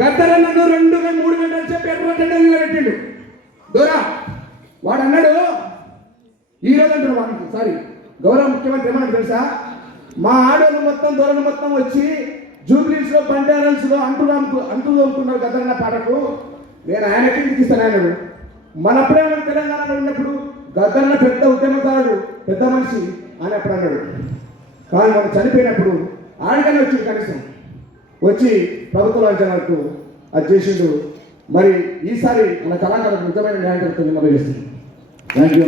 గద్దర నన్ను 2-3 గంటలు చెప్పి ఎటువంటి పెట్టిండు దూరా వాడు అన్నాడు ఈరోజు అంటాడు వాడికి సారీ గౌరవ ముఖ్యమంత్రి ఏమన్నా తెలుసా మా ఆడోళ్ళు మొత్తం దూరం మొత్తం వచ్చి జూబ్లీస్ లో బంజారాల్స్ లో అంటూ తోముకున్నారు గద్దరన్న పాటకు నేను ఆయన కిందికి ఇస్తాను అన్నాడు మనప్పుడే మనం తెలంగాణలో ఉన్నప్పుడు గద్దరన్న పెద్ద ఉద్యమకారుడు పెద్ద మనిషి అని అప్పుడు అన్నాడు కానీ మనం చనిపోయినప్పుడు ఆడిగానే వచ్చింది కనీసం వచ్చి ప్రభుత్వ లాంఛనాలకు అది చేసిండు మరి ఈసారి మన కళాకారులకు నిజమైన న్యాయం జరుగుతుంది మనం చేస్తుంది థ్యాంక్ యూ.